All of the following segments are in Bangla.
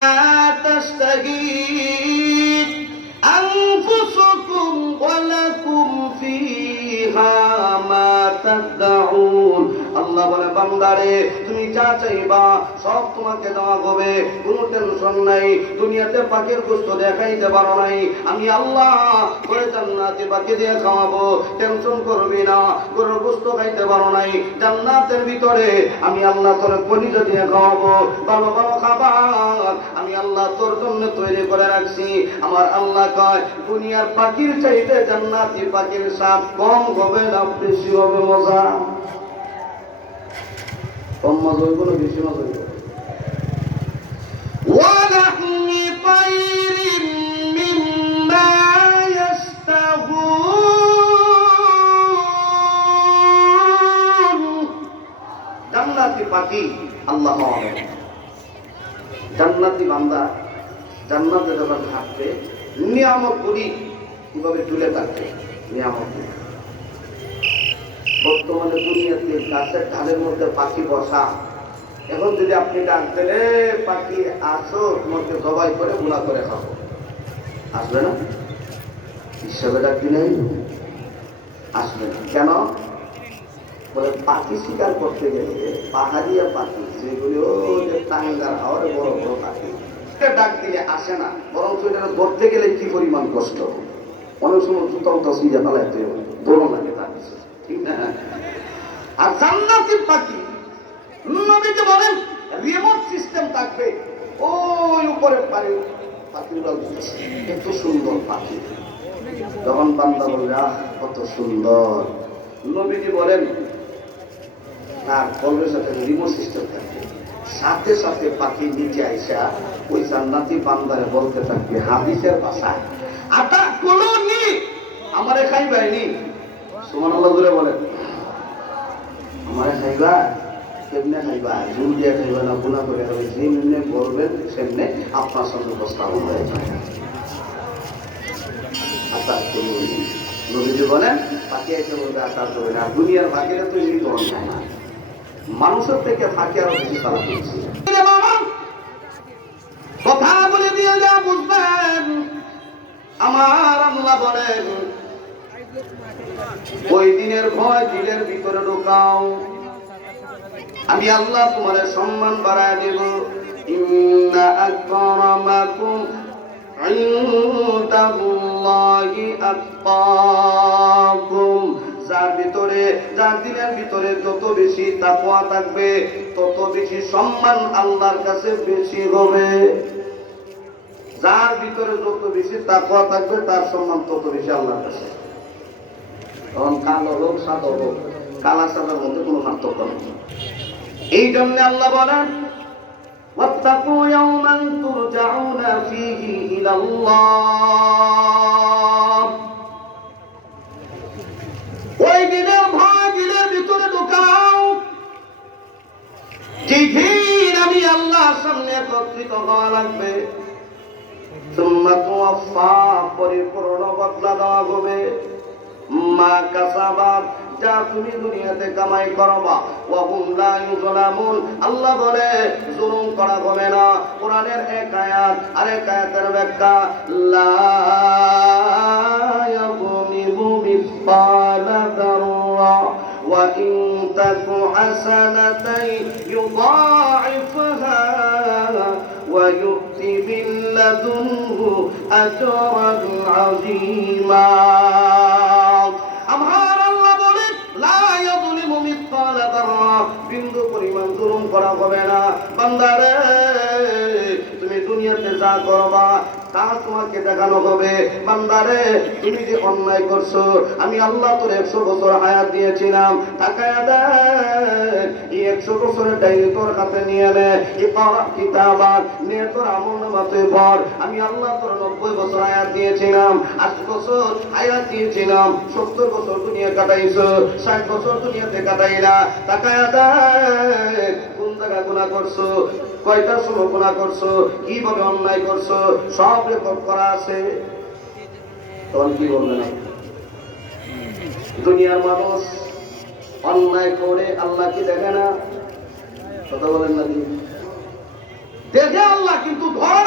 تشتهي أنفسكم ولكم فيها ما تدعون আল্লাহ বলে বান্দারে তুমি যা চাইবা সব তোমাকে দেওয়া হবে, কোনো টেনশন নাই। দুনিয়াতে পাখির গোশত দেখাইতে পারো নাই, আমি আল্লাহ করে জান্নাতে পাখি দিয়ে খাওয়াবো, টেনশন করবি না। গরুর গোশত খাইতে পারো নাই, জান্নাতের ভিতরে আমি আল্লাহ তোর কলিজা দিয়ে খাওয়াবো, ভালো ভালো খাবার আমি আল্লাহ তোর জন্য তৈরি করে রাখছি। আমার আল্লাহ কয় দুনিয়ার পাখির চাইতে জান্নাতি পাখির স্বাদ কম হবে না বেশি হবে? মজা কম মজা হইব না বেশি মজা হইব? ওয়ালাহমি তাইরিন মিম্মা ইয়াশতাহুন। জান্নাতি পাখি আল্লাহ পাওয়াবে, জান্নাতি বান্দা জান্নাতে যখন থাকবে নিয়ামত করি কিভাবে তুলে থাকবে নিয়ামত। বর্তমানে দুনিয়াতে গাছের ঢালের মধ্যে পাখি বসা, এখন যদি আপনি ডাক দিলে পাখি আসো তোমাকে জবাই করে গুণা করে খাবো, আসবে না? হিসাবে ডাক দিলে আসবে না। কেন? বলে পাখি শিকার করতে গেলে পাহাড়িয়া পাখি যেগুলো টাঙ্গার হাওয়ার বড় বড় পাখি ডাক দিলে আসে না, বরং এটা ধরতে গেলে কি পরিমাণ কষ্ট। অনেক সময় জুতাও তসবিজা পালাইতে দৌড় লাগে তার, ঠিক না? আর জান্নাতি পাখি নবীজি বলেন রিমোট সিস্টেম থাকবে, ওই উপরে পারে পাখিগুলো এত সুন্দর পাখি। যখন বান্দা বলবে আহ কত সুন্দর, নবীজি বলেন তার কলবের সাথে রিমোট সিস্টেম থাকবে, সাথে সাথে পাখি নিচে আইসা ওই জান্নাতি বান্দারে বলতে থাকবে হাদিসের ভাষায় আটা কোলো নি আমারে খাইবাইনি। সুবহানাল্লাহ জোরে বলেন, আমারে খাইবা কেমনে খাইবা? জুল দিয়ে খাইবা না গুণা করে খাবে? যেমনে বলবেন সেমনে আপনার সঙ্গে উপস্থাপন হয়ে যাবে। আটা কোলো নি নবীজি বলেন পাখি এসে বলবে আটা করবে না। দুনিয়ার পাখিরা তো এই ধরনের না, মানুষের থেকে ফাঁকি আরো বেশি খারাপ হচ্ছে। কথা বলে দিয়ে যা বুঝবেন, আমার আল্লাহ বলেন ওই দিনের ভয় দিলের ভিতরে ঢোকাও, আমি আল্লাহ তোমাদের সম্মান বাড়ায় দেব। ইন্না আকরামাকুম ইনদাল্লাহি আতকাকুম। যার ভিতরে যার দিনের ভিতরে যত বেশি তাকওয়া থাকবে তত বেশি সম্মান আল্লাহর কাছে বেশি হবে। যার ভিতরে যত বেশি তাকওয়া থাকবে তার সম্মান তত বেশি আল্লাহর কাছে। তখন কালো হোক সাদা হোক, কালা সাদার মধ্যে কোনো পার্থক্য নেই। এই জন্য আল্লাহ বলেন ওয়াত্তাকু ইয়াওমান তুরজাউনা ফীহি ইলাল্লাহ। ওই দিনের ভয় দিলের ভিতরে ঢুকাও, যেদিন আমি আল্লাহর সামনে একত্রিত হওয়া লাগবে। সুম্মা তুওয়াফা, পরিপূর্ণ বদলা দেওয়া হবে। মা কাসাবাত, যা তুমি দুনিয়াতে কামাই করবা। ওয়া হুম লা ইউযলামুন, আল্লাহ বলে জুলুম করা হবে না। কোরআনের এক আয়াত আরেক আয়াতের ব্যাখ্যা লা ইয়াযলিমু মিসকালা যাররা ওয়া ইন তাকু হাসানাতান ইউযাইফহা ওয়া ইউতি মিন লাদুনহু আজরান আযীমা। আমার আল্লাহ বলে লা ইয়াযলিমু মিসকালা যাররা, বিন্দু পরিমাণ জুলুম করা হবে না। বান্দারে তুমি দুনিয়াতে যা করবা তা তোমাকে দেখানো হবে। বান্দারে তুমি যে অন্যায় করছো, আমি আল্লাহ তোর 100 বছর হায়াত দিয়েছিলাম, তাকায়া দেখ এই 100 বছরের ডাইরি তোর হাতে নিয়ে নে, ইকরা কিতাবাক, নিয়ে তোর আমলনামা তুই পড়। আমি আল্লাহ তোর 90 বছর হায়াত দিয়েছিলাম, 80 বছর হায়াত দিয়েছিলাম, 70 বছর দুনিয়া কাটাইছো, 60 বছর দুনিয়াতে কাটাইলা। তাকায়া দেখ কোন জায়গা গুনাহ করছো, কয়টার সময় গুনাহ করছো, কিভাবে অন্যায় করছো, সব রেকর্ড করা আছে। তখন কি বলবে না? দুনিয়ার মানুষ অন্যায় করে আল্লাহ কি দেখে না? কথা বলেন না? দেখে আল্লাহ, কিন্তু ধরা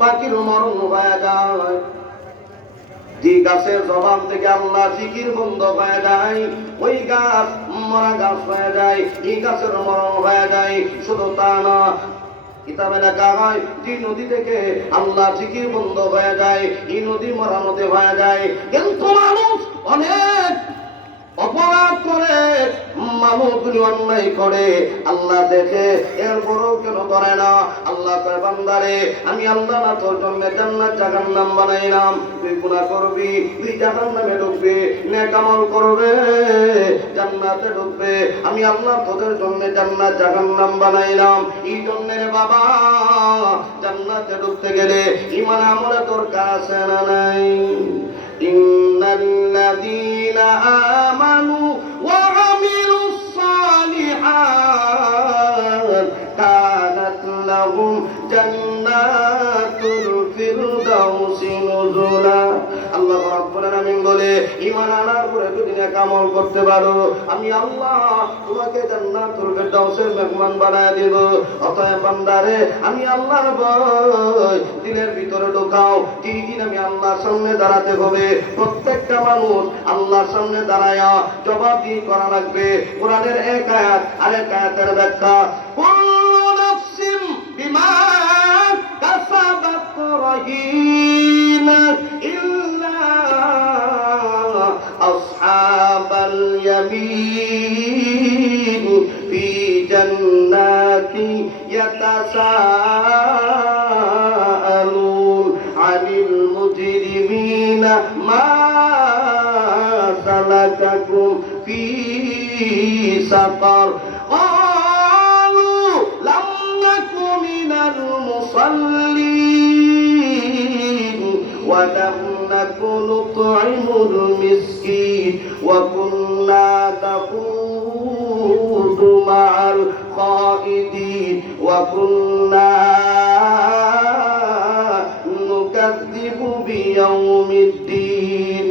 পাখির মরণ হয়ে যায়, যে গাছের জবান থেকে আল্লাহ জিকির বন্ধ হয়ে যায়, ওই গাছ মরা গাছ হয়ে যায়, এই গাছের মরণ হয়ে যায়। শুধু তা না, কিতাবে লেখা হয় যে নদী থেকে আল্লাহ জিকির বন্ধ হয়ে যায়, এই নদী মরা নদী হয়ে যায়। কিন্তু মানুষ অনেক অপরাধ করে, মানুষ অন্যায় করে, আল্লাহ দেখে এরপরও কেন করে না? আল্লাহ কয় বান্দারে, আমি আল্লাহ না তোর জন্য জান্নাত জাহান্নাম বানাইলাম, তুই গুনাহ করবি, তুই জাহান্নামে ঢুকবি, নেক আমল করবে জান্নাতে ঢুকবে। আমি আল্লাহ তোদের জন্য জান্নাত জাহান্নাম বানাইলাম। এই জন্য রে বাবা, জান্নাতে ঢুকতে গেলে ঈমান আমলে তোর কাছে না নাই। ইন্নাল্লাযীনা আমানু ওয়া আমিলুস সালিহাত কানাত লাহুম জান্নাতুল ফিরদাউসি নুজুলা। আল্লাহ রাব্বুল আলামিন বলে, ঈমান আনার পরে যদি নেক আমল করতে পারো, আমি আল্লাহ তোমাকে জান্নাতুল ফিরদাউসের মেহমান বানায় দেব। অতএব বান্দারে, আমি আল্লাহর ভয় দিলের ভিতরে ঢোকাও। যেদিন আমি আল্লাহর সামনে দাঁড়াতে হবে, প্রত্যেকটা মানুষ আল্লাহর সামনে দাঁড়ায়া জবাবদিহি করা লাগবে। কোরআনের এক আয়াত আরেক আয়াতের ব্যাখ্যা, কুল্লু নাফসিন বিমা কাসাবাত রাহিনা ইল্লা আসহাবাল ইয়ামিন ফি জান্নাতি ইয়াতাসাআলুন আনিল মুজরিমিনা মা সালাকাকুম ফি সাকার ক্বালু লাম নাকু মিনাল মুসাল্লিন ওয়া লাম নাকু নুত'ইমুল মিসকিন ওয়া কুন্না নাখুদু মা'আল খাইদিন ওয়া কুন্না নুকাযযিবু বিয়াউমিদ্দিন।